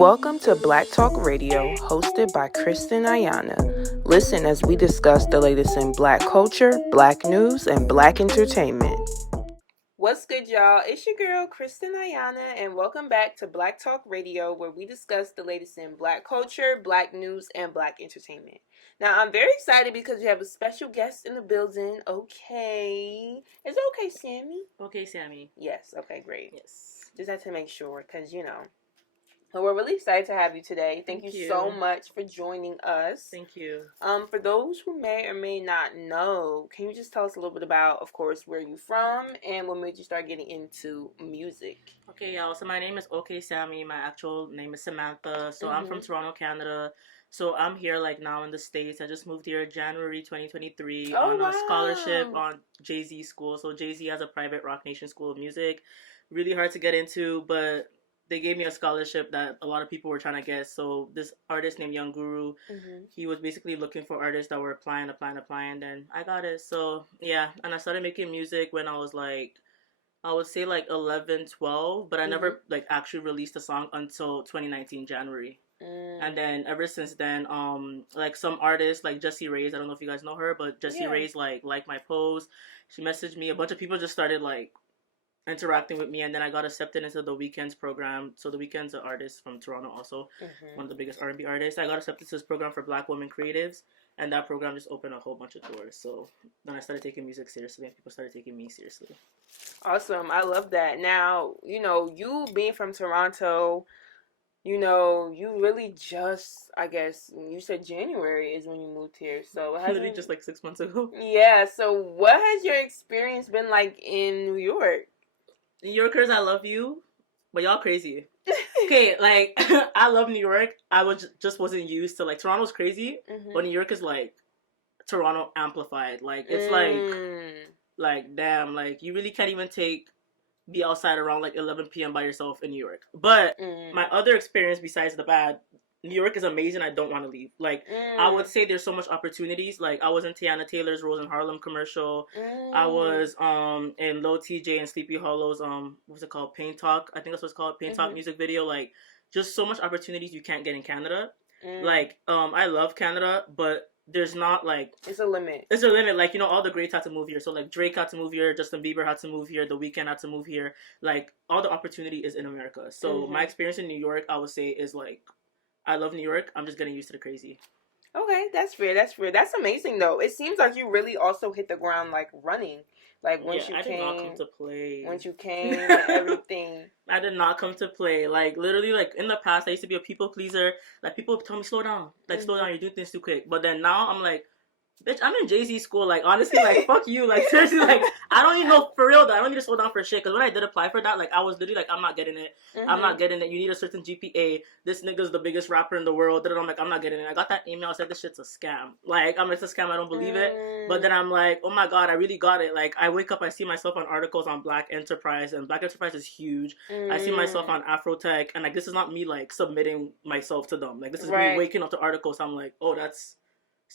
Welcome to Black Talk Radio, hosted by Kristen Ayana. Listen as we discuss the latest in Black culture, Black news, and Black entertainment. What's good, y'all? It's your girl, Kristen Ayana, and welcome back to Black Talk Radio, where we discuss the latest in Black culture, Black news, and Black entertainment. Now, I'm very excited because we have a special guest in the building, Okaay. Is it Okaay Samii? OkaaySamii. Yes, okay, great. Yes. Just had to make sure, because, So we're really excited to have you today. Thank you so much for joining us. Thank you. For those who may or may not know, can you just tell us a little bit about, of course, where you're from and what made you start getting into music? Okay, y'all. So my name is Okaay Samii. My actual name is Samantha. So I'm from Toronto, Canada. So I'm here now in the States. I just moved here January 2023 on a scholarship on Jay-Z school. So Jay-Z has a private R.O.C Nation School of Music. Really hard to get into, but they gave me a scholarship that a lot of people were trying to get. So this artist named Young Guru, he was basically looking for artists that were applying. Then I got it. So yeah, and I started making music when I was I would say 11, 12, but I never actually released a song until 2019 January. And then ever since then, some artists like Jessie Reyes, I don't know if you guys know her, but Jessie Reyes like my post. She messaged me. A bunch of people just started interacting with me, and then I got accepted into the Weekends program. So the Weekends are artist from Toronto, also one of the biggest R&B artists. I got accepted to this program for Black women creatives, and that program just opened a whole bunch of doors. So then I started taking music seriously, and people started taking me seriously. Awesome. I love that. Now, you being from Toronto, you really just, I guess, you said January is when you moved here. So it literally just 6 months ago. Yeah. So what has your experience been like in New York? New Yorkers, I love you, but y'all crazy. Okay, I love New York. I just wasn't used to Toronto's crazy, but New York is Toronto amplified. It's damn, you really can't even be outside around 11 p.m. by yourself in New York. But my other experience besides the bad, New York is amazing. I don't want to leave. I would say there's so much opportunities. I was in Tiana Taylor's Rose in Harlem commercial. I was in Low TJ and Sleepy Hollow's what's it called? Pain Talk. I think that's what it's called. Pain Talk music video. Just so much opportunities you can't get in Canada. I love Canada, but there's not it's a limit. It's a limit. All the greats had to move here. So Drake had to move here, Justin Bieber had to move here, The Weeknd had to move here. All the opportunity is in America. So my experience in New York, I would say, is I love New York. I'm just getting used to the crazy. Okay, that's fair. That's amazing, though. It seems like you really also hit the ground running. Once you came. I did not come to play. Once you came and everything. I did not come to play. Literally, in the past, I used to be a people pleaser. People tell me, slow down. Slow down, you're doing things too quick. But then now I'm bitch, I'm in Jay-Z school. Honestly, fuck you. Seriously, I don't even know, for real, though. I don't need to slow down for shit. Because when I did apply for that, I was literally I'm not getting it. I'm not getting it. You need a certain GPA. This nigga's the biggest rapper in the world. I'm I'm not getting it. I got that email. I said, this shit's a scam. It's a scam. I don't believe it. But then I'm oh my God, I really got it. I wake up, I see myself on articles on Black Enterprise. And Black Enterprise is huge. I see myself on Afrotech. And, this is not me, submitting myself to them. This is me waking up to articles. I'm oh,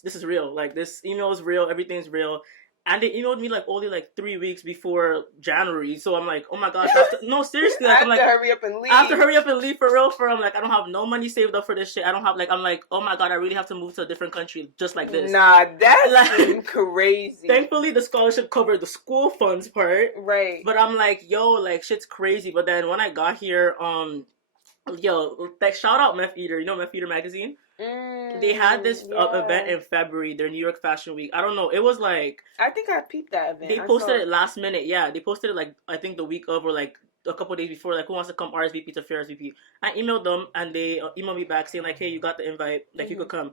this is real. This email is real. Everything's real. And they emailed me only 3 weeks before January. So I'm oh my gosh. No, seriously. I have to hurry up and leave. I have to hurry up and leave for real. I'm I don't have no money saved up for this shit. I don't have I'm oh my God, I really have to move to a different country just like this. Nah, that's crazy. Thankfully the scholarship covered the school funds part. Right. But I'm yo, shit's crazy. But then when I got here, shout out Meth Eater. You know Meth Eater magazine? They had this event in February, their New York Fashion Week. I don't know. It was I think I peeped that event. They posted it last minute. Yeah, they posted it I think the week of or a couple days before. Who wants to come RSVP to Fair RSVP? I emailed them and they emailed me back saying hey, you got the invite. You could come.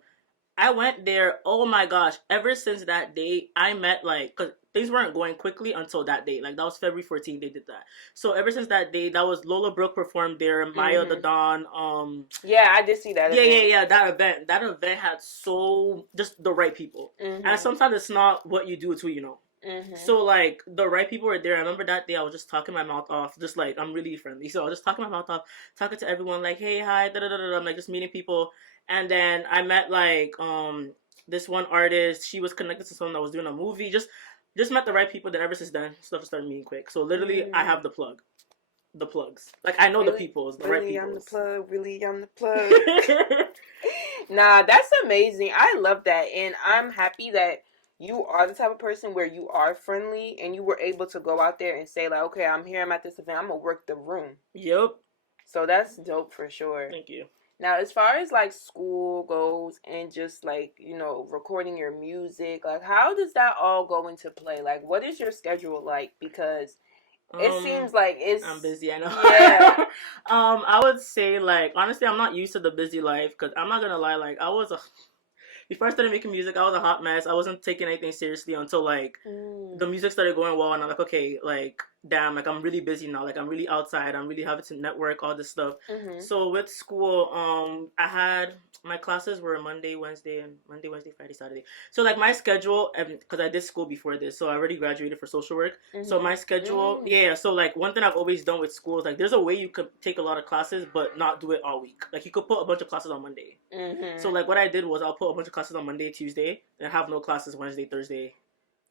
I went there. Oh my gosh! Ever since that day, I met because things weren't going quickly until that day. That was February 14th. They did that. So ever since that day, that was Lola Brooke performed there. Maya the Dawn. Yeah, I did see that. Yeah. That event had just the right people. And sometimes it's not what you do, it's who you know. So the right people were there. I remember that day I was just talking my mouth off, just I'm really friendly. So I was just talking my mouth off, talking to everyone hey, hi, da da da da. I'm just meeting people. And then I met this one artist. She was connected to someone that was doing a movie. Just met the right people. Then ever since then, stuff started moving quick. So literally, I have the plug. the plugs. Like, I know really, the peoples, the really right peoples. I'm the plug. Really, I'm the plug. Nah, that's amazing. I love that. And I'm happy that you are the type of person where you are friendly and you were able to go out there and say, like, okay, I'm here, I'm at this event, I'm going to work the room. Yep. So that's dope for sure. Thank you. Now, as far as like school goes and just like, you know, recording your music, like how does that all go into play? Like, what is your schedule like? Because it seems like I'm busy, I know. Yeah. I would say, like, honestly, I'm not used to the busy life, because I'm not gonna lie, like, before I started making music, I was a hot mess. I wasn't taking anything seriously until, like, the music started going well, and I'm like, okay, like, damn, like, I'm really busy now. Like, I'm really outside. I'm really having to network, all this stuff. Mm-hmm. So with school, I had, my classes were Monday, Wednesday, Friday, Saturday. So, like, my schedule, because I did school before this, so I already graduated for social work. Mm-hmm. So my schedule, yeah, so, like, one thing I've always done with school is, like, there's a way you could take a lot of classes, but not do it all week. Like, you could put a bunch of classes on Monday. Mm-hmm. So, like, what I did was I'll put a bunch of classes on Monday, Tuesday, and have no classes Wednesday, Thursday,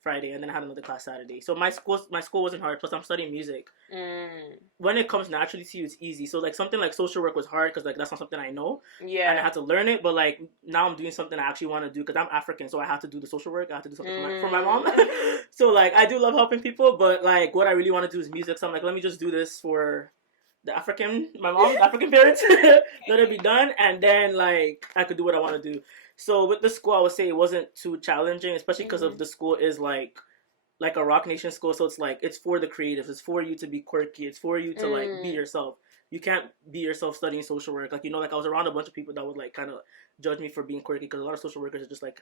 Friday, and then I had another class Saturday. So my school wasn't hard. Plus, I'm studying music. When it comes naturally to you, it's easy. So, like, something like social work was hard because, like, that's not something I know. Yeah. And I had to learn it. But, like, now I'm doing something I actually want to do because I'm African. So I have to do the social work. I have to do something for my mom. So, like, I do love helping people. But, like, what I really want to do is music. So I'm like, let me just do this for my mom's African parents. Let it be done. And then, like, I could do what I want to do. So with the school, I would say it wasn't too challenging, especially because of the school is like a R.O.C Nation School. So it's like, it's for the creatives. It's for you to be quirky. It's for you to like be yourself. You can't be yourself studying social work. Like, you know, like I was around a bunch of people that would like kind of judge me for being quirky because a lot of social workers are just like,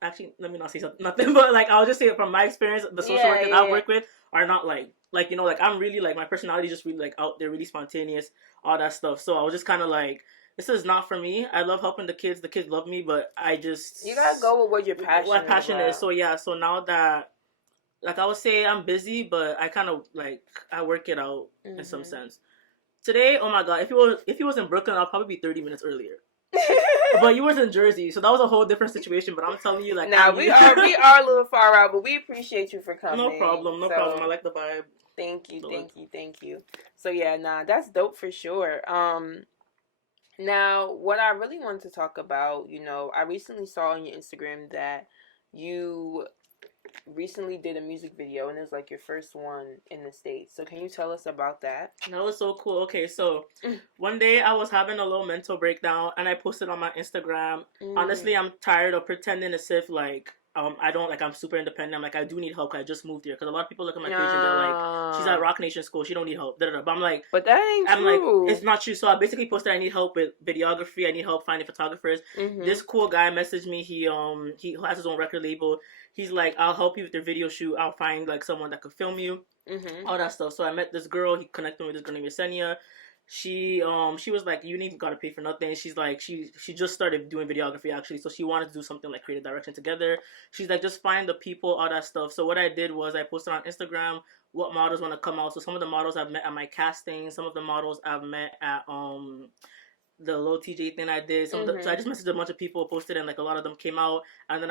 actually, let me not say nothing, but like I'll just say it from my experience, the social workers I work with are not like, you know, like I'm really like, my personality is just really like out there, really spontaneous, all that stuff. So I was just kind of like, this is not for me. I love helping the kids love me, but you gotta go with what your passion is. So yeah, so now that, like, I would say I'm busy, but I kind of like, I work it out in some sense. Today, oh my god, if he was in Brooklyn, I'll probably be 30 minutes earlier. But you was in Jersey, so that was a whole different situation. But I'm telling you, like, we are a little far out, but we appreciate you for coming. No problem. I like the vibe. Thank you. So yeah, that's dope for sure. Now, what I really wanted to talk about, you know, I recently saw on your Instagram that you recently did a music video, and it's like your first one in the States. So can you tell us about that? That was so cool. Okay, so one day I was having a little mental breakdown, and I posted on my Instagram. Honestly, I'm tired of pretending as if like I don't, like, I'm super independent. I'm like, I do need help. I just moved here. Because a lot of people look at my page and they're like, she's at R.O.C Nation School. She don't need help. But I'm like, but that ain't true. Like, it's not true. So I basically posted, I need help with videography. I need help finding photographers. This cool guy messaged me. He has his own record label. He's like, I'll help you with your video shoot. I'll find like someone that could film you. All that stuff. So I met this girl. He connected me with this girl named Yesenia. She was like, you ain't even gotta pay for nothing. She's like, she just started doing videography actually, so she wanted to do something like creative direction together. She's like, just find the people, all that stuff. So what I did was I posted on Instagram what models want to come out. So some of the models I've met at my casting, some of the models I've met at the little TJ thing I did. So I just messaged a bunch of people, posted, and like a lot of them came out. And then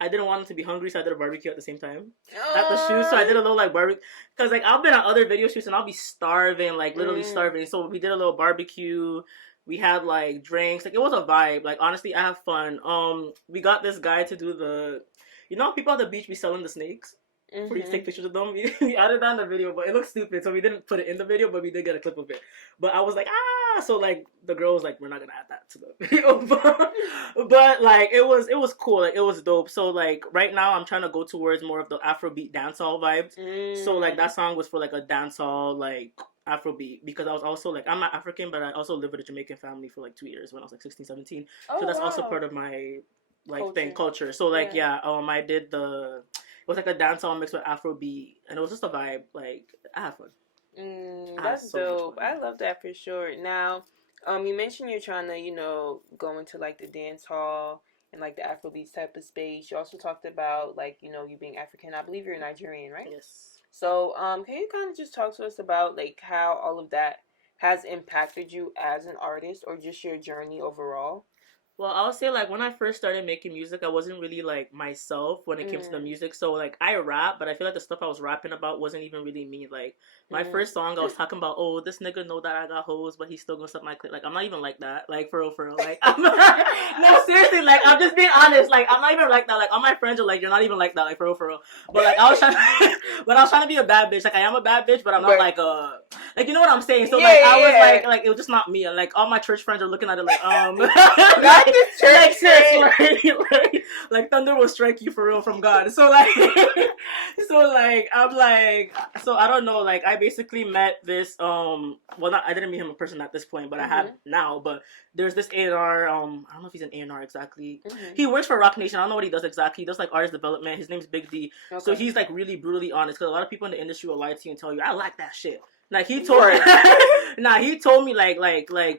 I didn't want them to be hungry, so I did a barbecue at the same time at the shoot. So I did a little like barbecue, because like I've been on other video shoots and I'll be starving, like literally starving. So we did a little barbecue. We had like drinks. Like, it was a vibe. Like, honestly, I have fun. We got this guy to do you know, people at the beach be selling the snakes for you to take pictures of them. We added that in the video, but it looks stupid, so we didn't put it in the video, but we did get a clip of it. But I was like, so like the girl was like, we're not gonna add that to the video, but like it was cool, like it was dope. So like right now I'm trying to go towards more of the Afrobeat dancehall vibes. So like that song was for like a dancehall like Afrobeat, because I was also like, I'm not African, but I also lived with a Jamaican family for like 2 years when I was like 16, 17. So that's also part of my like culture. So like I did it was like a dancehall mixed with Afrobeat, and it was just a vibe. Like, I had fun. That's dope. I love that for sure. Now, you mentioned you're trying to, you know, go into like the dance hall and like the Afrobeats type of space. You also talked about like, you know, you being African. I believe you're Nigerian, right? Yes. So, can you kind of just talk to us about like how all of that has impacted you as an artist, or just your journey overall? Well, I'll say, like, when I first started making music, I wasn't really, like, myself when it came to the music. So, like, I rap, but I feel like the stuff I was rapping about wasn't even really me. Like, my first song, I was talking about, oh, this nigga know that I got hoes, but he's still gonna suck my clit. Like, I'm not even like that. Like, for real. Like, no, seriously, like, I'm just being honest. Like, I'm not even like that. Like, all my friends are like, you're not even like that. Like, for real. But, like, I was trying to be a bad bitch. Like, I am a bad bitch, but I'm not like, like, you know what I'm saying? So, like, I was like, it was just not me. Like, all my church friends are looking at it like, like thunder will strike you for real from God. So like, I'm like, so I don't know. Like, I basically met this I didn't meet him in person at this point, but I have now. But there's this A&R. I don't know if he's an A&R exactly. He works for R.O.C Nation. I don't know what he does exactly. He does like artist development. His name's Big D. Okay. So he's like really brutally honest, because a lot of people in the industry will lie to you and tell you, I like that shit. Like, he told me, he told me, like,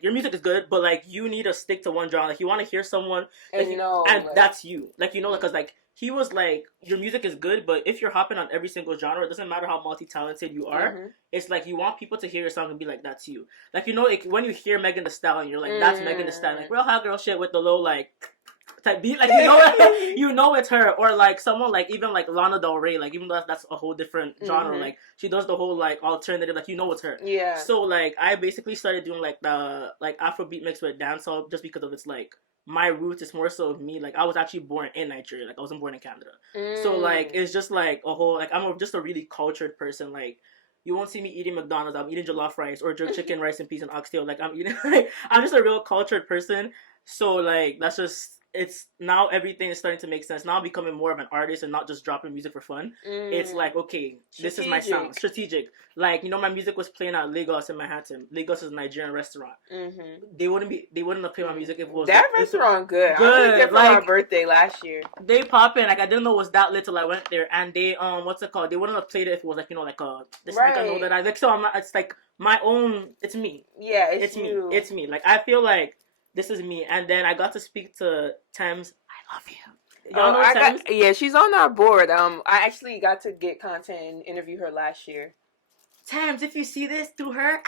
your music is good, but, like, you need to stick to one genre. Like, you want to hear someone, and that's you. Like, you know, because, like, he was like, your music is good, but if you're hopping on every single genre, it doesn't matter how multi-talented you are. It's like, you want people to hear your song and be like, that's you. Like, you know, like, when you hear Megan Thee Stallion, you're like, that's Megan Thee Stallion. Like, real hot girl shit with the low, like, type beat, like, you know it's her. Or like someone like, even like Lana Del Rey, like, even though that's a whole different genre, like, she does the whole like alternative, like, you know it's her. Yeah. So like, I basically started doing like the like Afrobeat mixed with dancehall, just because of its like, my roots is more so of me. Like, I was actually born in Nigeria, like, I wasn't born in Canada. So like, it's just like a whole, like, just a really cultured person. Like, you won't see me eating McDonald's. I'm eating jollof rice or jerk chicken, rice and peas, and oxtail. Like, I'm eating, like, I'm just a real cultured person. So like, that's just, it's now everything is starting to make sense. Now I'm becoming more of an artist and not just dropping music for fun. It's like, okay, this is my sound. Strategic. Like, you know, my music was playing at Lagos in Manhattan. Lagos is a Nigerian restaurant. They wouldn't have played my music if it was that restaurant good. I went there for my birthday last year. They popping. Like, I didn't know it was that lit till I went there, and they what's it called? They wouldn't have played it if it was like, you know, like this nigga know that I like. So I'm not. It's like my own. It's me. Yeah, it's you. Me. It's me. Like, I feel like this is me. And then I got to speak to Thames. I love you. Y'all know Thames? Yeah, she's on our board. I actually got to get content and interview her last year. Thames, if you see this through her,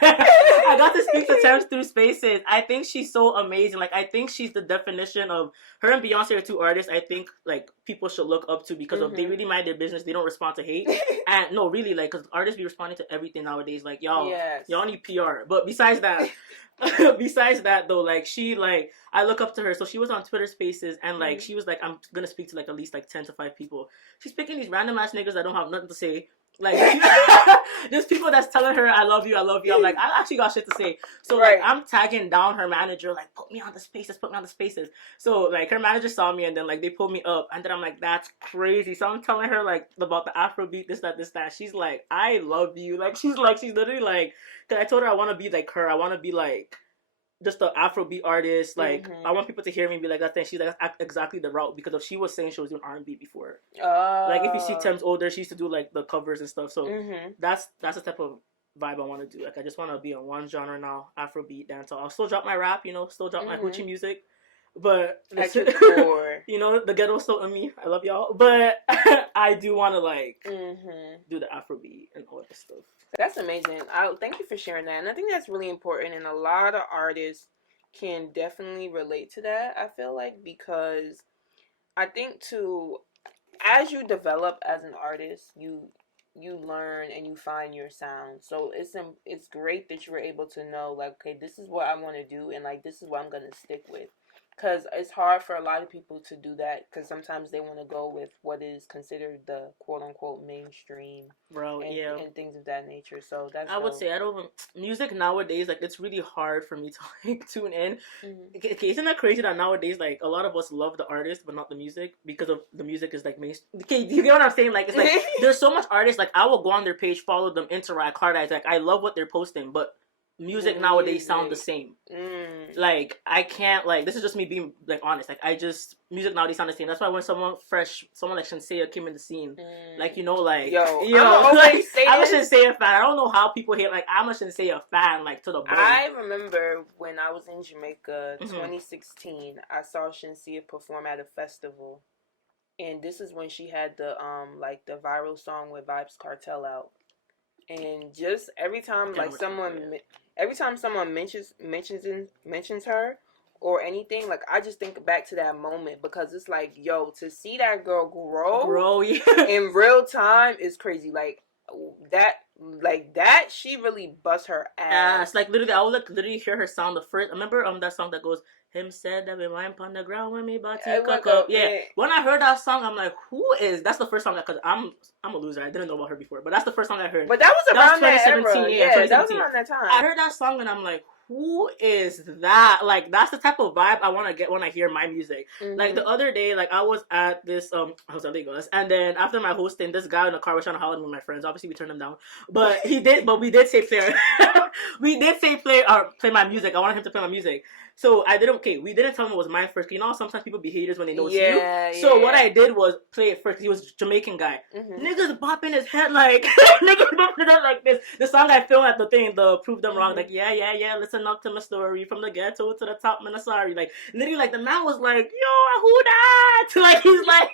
I got to speak to Thames through Spaces. I think she's so amazing. Like, I think she's the definition of, her and Beyonce are two artists I think, like, people should look up to, because of, they really mind their business. They don't respond to hate. And no, really, like, because artists be responding to everything nowadays. Like, y'all need PR. But besides that, though, like, she, like, I look up to her. So she was on Twitter Spaces, and like, she was like, I'm gonna speak to like at least like 10 to 5 people. She's picking these random ass niggas that don't have nothing to say. Like, there's people that's telling her, I love you. I'm like, I actually got shit to say. So like, I'm tagging down her manager, like, put me on the spaces. So like, her manager saw me, and then like, they pulled me up, and then I'm like, that's crazy. So I'm telling her like about the Afrobeat, this, that. She's like, I love you. Like, she's literally like, cause I told her I want to be like her. I want to be like just the Afrobeat artist. Like, I want people to hear me and be like, that thing. She's like, that's exactly the route, because she was saying she was doing R&B before. Like, if you see Thames older, she used to do like the covers and stuff. So that's the type of vibe I want to do. Like, I just want to be on one genre now, Afrobeat, dancehall. I'll still drop my rap, you know, still drop my hoochie music, but at your core, you know, the ghetto's still in me. I love y'all, but I do want to like do the Afrobeat and all that stuff. That's amazing. Thank you for sharing that. And I think that's really important. And a lot of artists can definitely relate to that, I feel like, because I think as you develop as an artist, you learn and you find your sound. So it's great that you were able to know, like, okay, this is what I want to do, and like, this is what I'm going to stick with. Because it's hard for a lot of people to do that, because sometimes they want to go with what is considered the quote-unquote mainstream, and things of that nature. So that's I would say, music nowadays, like, it's really hard for me to like tune in. Okay, isn't that crazy that nowadays, like, a lot of us love the artist but not the music, because of the music is like mainstream. Okay, do you get what I'm saying? Like, it's like there's so much artists, like, I will go on their page, follow them, interact, hard eyes, like, I love what they're posting, but music nowadays sound the same. Like, I can't, like, this is just me being like honest, like, music nowadays sound the same. That's why when someone like Shenseea came in the scene, like, you know, like, I'm a Shenseea fan. I don't know how people hate, like, I'm a Shenseea fan, like, to the bone. I remember when I was in Jamaica, 2016, I saw Shenseea perform at a festival, and this is when she had the like the viral song with Vybz Kartel out. And just every time, like, someone mentions her, or anything, like, I just think back to that moment because it's like, yo, to see that girl grow in real time is crazy. Like, that, she really bust her ass. Like, literally, I would literally hear her sound the first. I remember that song that goes, him said that we wine on the ground when me body cook up. Yeah. Man. When I heard that song, I'm like, that's the first song because I'm a loser. I didn't know about her before, but that's the first song I heard. But that was around that 2017. Era. Yeah, 2017. That was around that time. I heard that song and I'm like, who is that? Like, that's the type of vibe I want to get when I hear my music. Mm-hmm. Like, the other day, like, I was at this, I was at Lagos, and then after my hosting, this guy in the car was trying to holler with my friends. Obviously, we turned him down. But we did say play my music. I wanted him to play my music. So we didn't tell him it was mine first. You know, sometimes people be haters when they know it's you. So what I did was play it first. He was a Jamaican guy. Mm-hmm. Niggas bopping his head like niggas bopping his head like this. The song I filmed at the thing, the Prove Them Wrong, like yeah, listen up to my story from the ghetto to the top, man. I'm sorry, like literally, like the man was like, yo, who that? Like he's like,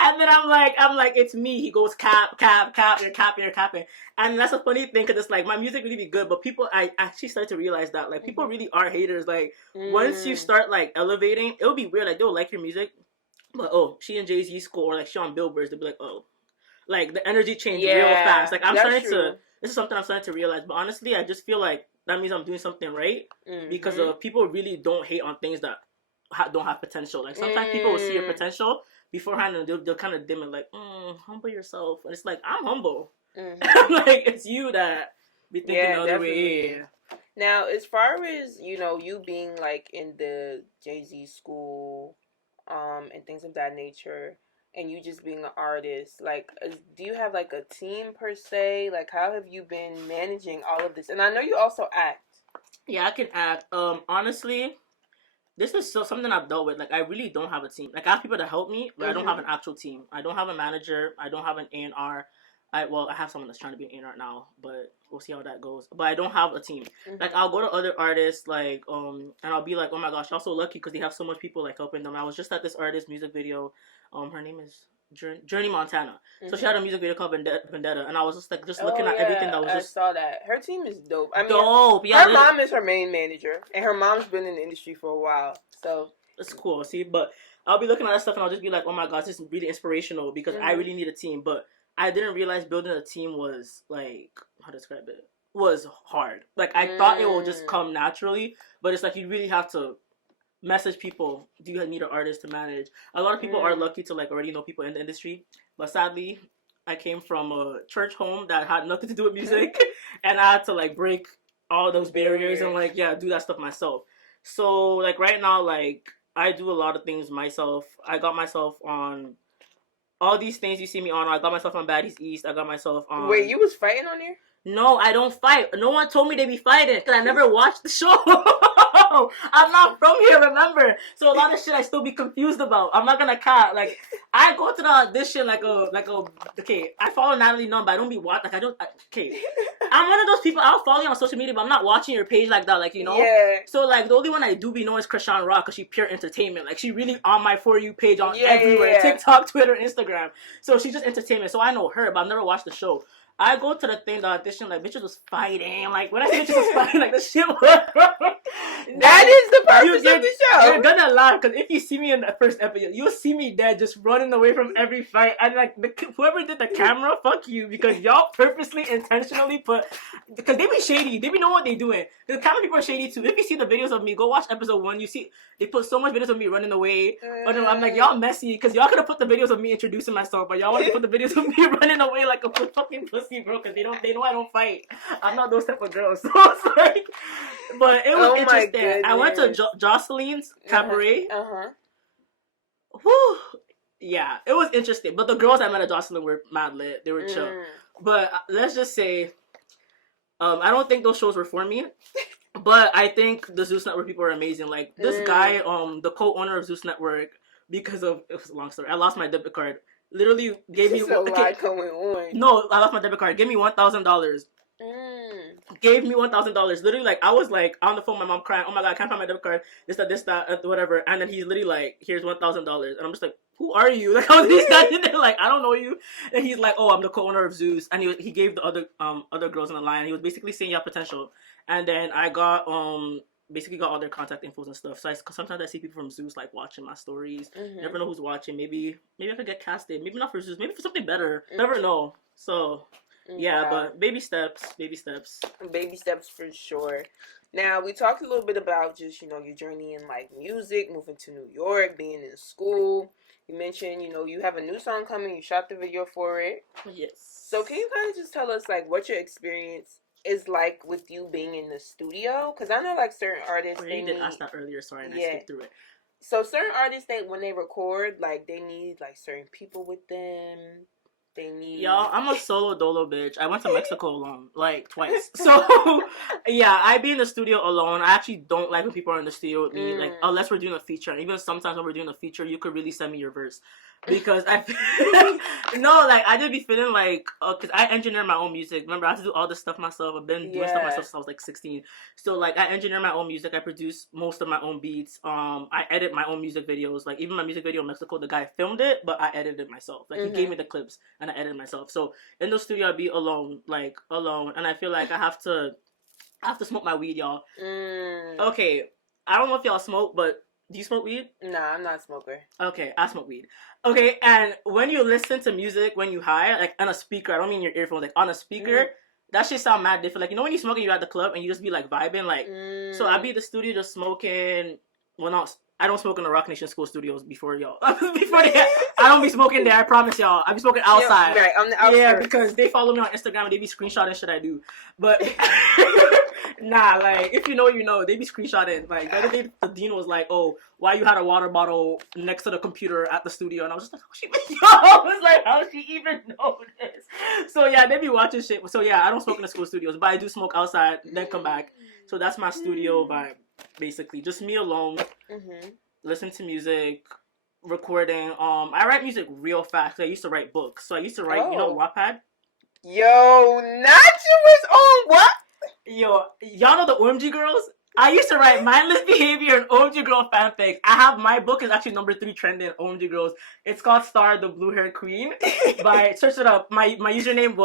and then I'm like, it's me. He goes cap, you're capping. And that's a funny thing because it's like my music really be good, but people, I actually started to realize that like people really are haters. Like once you start like elevating, it'll be weird. Like they'll like your music, but she in Jay-Z school or like she on billboards, they'll be like, oh, like the energy changed real fast. Like this is something I'm starting to realize. But honestly, I just feel like that means I'm doing something right because people really don't hate on things that don't have potential. Like sometimes people will see your potential beforehand and they'll kind of dim it like, humble yourself. And it's like, I'm humble. Mm-hmm. Like it's you that be thinking the other way. Yeah. Now, as far as you being like in the Jay-Z school, and things of that nature, and you just being an artist, like, do you have like a team per se? Like, how have you been managing all of this? And I know you also act. Yeah, I can act. Honestly, this is something I've dealt with. Like, I really don't have a team. Like, I have people to help me, but I don't have an actual team. I don't have a manager. I don't have an A&R. I have someone that's trying to be an A&R now, but we'll see how that goes. But I don't have a team. Mm-hmm. Like, I'll go to other artists, like, and I'll be like, oh my gosh, y'all so lucky because they have so much people, like, helping them. I was just at this artist music video. Her name is Journey Montana. Mm-hmm. So she had a music video called Vendetta, and I was just, like, looking at everything that was just... I saw that. Her team is dope. I mean, her mom is her main manager, and her mom's been in the industry for a while, so... It's cool, see? But I'll be looking at that stuff, and I'll just be like, oh my gosh, this is really inspirational because I really need a team, but... I didn't realize building a team was, like, how to describe it, was hard. Like, I thought it would just come naturally, but it's like you really have to message people. Do you need an artist to manage? A lot of people are lucky to, like, already know people in the industry, but sadly, I came from a church home that had nothing to do with music, and I had to, like, break all those barriers and, like, do that stuff myself. So, like, right now, like, I do a lot of things myself. I got myself on... all these things you see me on, I got myself on Baddie East. I got myself on... Wait, you was fighting on here? No, I don't fight. No one told me they be fighting because I never watched the show. I'm not from here, remember? So a lot of shit I still be confused about. I'm not gonna cut. Like, I go to the audition okay, I follow Natalie Nunn, but I don't be watching. Like, okay. I'm one of those people, I'll follow you on social media, but I'm not watching your page like that, like, you know? Yeah. So, like, the only one I do be knowing is Krishan Rock because she pure entertainment. Like, she really on my For You page on everywhere. Yeah. TikTok, Twitter, Instagram. So, she's just entertainment. So, I know her, but I've never watched the show. I go to the thing, the audition, like, bitches was fighting. Like, when I say bitches was fighting, like, the shit was... That is the purpose of the show. You're gonna laugh, because if you see me in the first episode, you'll see me dead, just running away from every fight. And, like, whoever did the camera, fuck you, because y'all purposely, intentionally put... Because they be shady. They be know what they doing. The camera people are shady, too. If you see the videos of me, go watch episode 1. You see, they put so much videos of me running away. But I'm like, y'all messy, because y'all could have put the videos of me introducing myself, but y'all want to put the videos of me running away like a fucking pussy, bro, because they know I don't fight. I'm not those type of girls. So it's like, but it was interesting. I went to Jocelyn's cabaret. Whew. Yeah, it was interesting. But the girls I met at Jocelyn were mad lit. They were chill. But let's just say, I don't think those shows were for me. But I think the Zeus Network people are amazing. Like this guy, the co-owner of Zeus Network, because of, it was a long story. I lost my debit card. Literally gave me... There's a lot going on. No, I lost my debit card. Gave me $1,000. Gave me $1,000. Literally, like, I was, like, on the phone, my mom crying, oh my god, I can't find my debit card, this, that, whatever. And then he's literally like, here's $1,000. And I'm just like, who are you? Like, I was standing there like, I don't know you. And he's like, oh, I'm the co-owner of Zeus. And he gave the other girls in the line. He was basically saying, you have potential. And then I got, basically got all their contact infos and stuff. So sometimes I see people from Zeus like watching my stories. You never know who's watching. Maybe I could get casted. Maybe not for Zeus. Maybe for something better. Never know. So yeah, but baby steps for sure. Now, we talked a little bit about just, your journey in, like, music, moving to New York, being in school. You mentioned, you have a new song coming. You shot the video for it. Yes. So can you kind of just tell us, like, what your experience is like with you being in the studio? Because I know, like, certain artists, you did ask that earlier, sorry, and I skipped through it. So certain artists, when they record, like, they need, like, certain people with them. Y'all, I'm a solo dolo bitch. I went to Mexico alone, like, twice. So, yeah, I be in the studio alone. I actually don't like when people are in the studio with me, like, unless we're doing a feature. And even sometimes when we're doing a feature, you could really send me your verse. Because I just be feeling like, because I engineer my own music. Remember, I have to do all this stuff myself. I've been doing stuff myself since I was like 16. So, like, I engineer my own music. I produce most of my own beats. I edit my own music videos. Like, even my music video in Mexico, the guy filmed it, but I edited it myself. Like, he gave me the clips and I edited myself. So, in the studio, I'd be alone. And I feel like I have to smoke my weed, y'all. Okay, I don't know if y'all smoke, but do you smoke weed? Nah, I'm not a smoker. Okay, I smoke weed. Okay, and when you listen to music, when you high, like on a speaker, I don't mean your earphones, like on a speaker, that shit sound mad different. Like, when you smoking, you're at the club and you just be like vibing, like, so I be at the studio just smoking. Well, I don't smoke in the R.O.C Nation School studios before y'all. I don't be smoking there, I promise y'all. I be smoking outside. Right, on the outskirts. Yeah, because they follow me on Instagram and they be screenshotting shit I do. But nah, like, if you know, you know. They be screenshotting. Like, the other day, the dean was like, "Oh, why you had a water bottle next to the computer at the studio?" And I was just like, I was like, how she even know this? So yeah, they be watching shit. So yeah, I don't smoke in the school studios, but I do smoke outside, then come back. So that's my studio vibe, basically. Just me alone, listen to music, recording. I write music real fast. I used to write books. So I used to write, Wattpad? Yo, Nacho was on what? Yo, y'all know the OMG girls? I used to write mindless behavior and OMG girl fanfics. My book is actually number 3 trending OMG girls. It's called Star, the Blue Hair Queen. Search it up. My username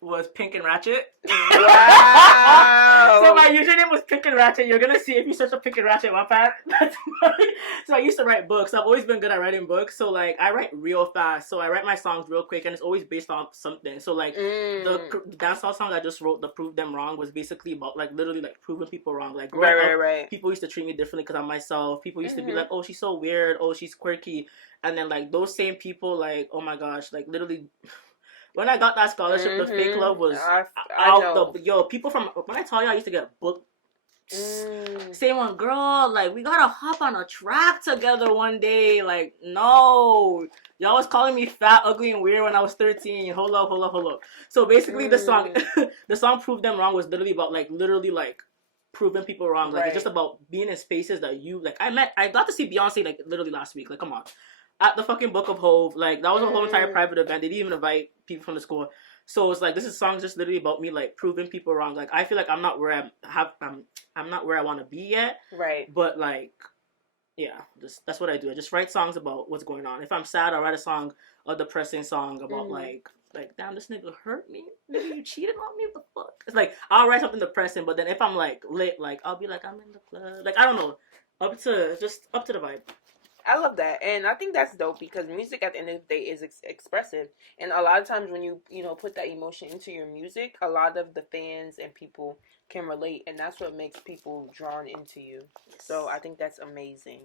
was Pink and Ratchet. Wow. So my username was Pink and Ratchet. You're gonna see if you search up Pink and Ratchet Wattpad. So I used to write books. I've always been good at writing books. So like I write real fast. So I write my songs real quick, and it's always based on something. So like the dancehall song I just wrote, the Prove Them Wrong, was basically about like literally like proving people wrong. Like growing up, people used to treat me differently because I'm myself. People used to be like, oh, she's so weird. Oh, she's quirky. And then like those same people, like, oh my gosh, like literally. When I got that scholarship, the fake love was out. People from, when I tell you I used to get booked, same one, girl, like, we gotta hop on a track together one day. Like, no. Y'all was calling me fat, ugly, and weird when I was 13. Hold up. So basically the song Prove Them Wrong was literally about, like, proving people wrong. Like, it's just about being in spaces that you, like, I got to see Beyonce, like, literally last week. Like, come on. At the fucking Book of Hove, like, that was a whole entire private event. They didn't even invite people from the school. So it's like, this song just literally about me, like, proving people wrong. Like, I feel like I'm not where I'm not where I want to be yet. Right. But like, yeah, that's what I do. I just write songs about what's going on. If I'm sad, I'll write a depressing song about like, damn, this nigga hurt me. Nigga, you cheated on me. What the fuck? It's like, I'll write something depressing, but then if I'm like lit, like, I'll be like, I'm in the club. Like, I don't know, up to the vibe. I love that, and I think that's dope because music at the end of the day is expressive, and a lot of times when you put that emotion into your music, a lot of the fans and people can relate, and that's what makes people drawn into you. Yes. So I think that's amazing.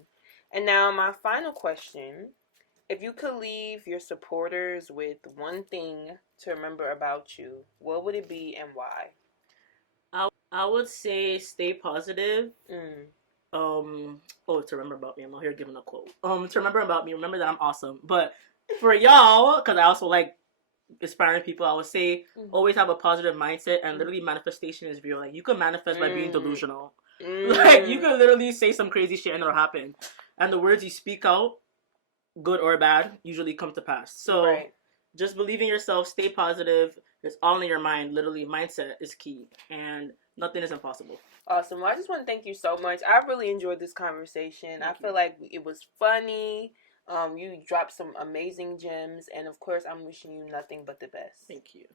And now my final question: if you could leave your supporters with one thing to remember about you, what would it be and why? I would say stay positive. To remember about me, I'm not here giving a quote. To remember about me, remember that I'm awesome. But for y'all, because I also like inspiring people, I would say always have a positive mindset, and literally manifestation is real. Like, you can manifest by being delusional. Like, you can literally say some crazy shit and it'll happen. And the words you speak out, good or bad, usually come to pass. So just believe in yourself, stay positive. It's all in your mind. Literally, mindset is key, and nothing is impossible. Awesome. Well, I just want to thank you so much. I really enjoyed this conversation. I feel like it was funny. You dropped some amazing gems, and of course, I'm wishing you nothing but the best. Thank you.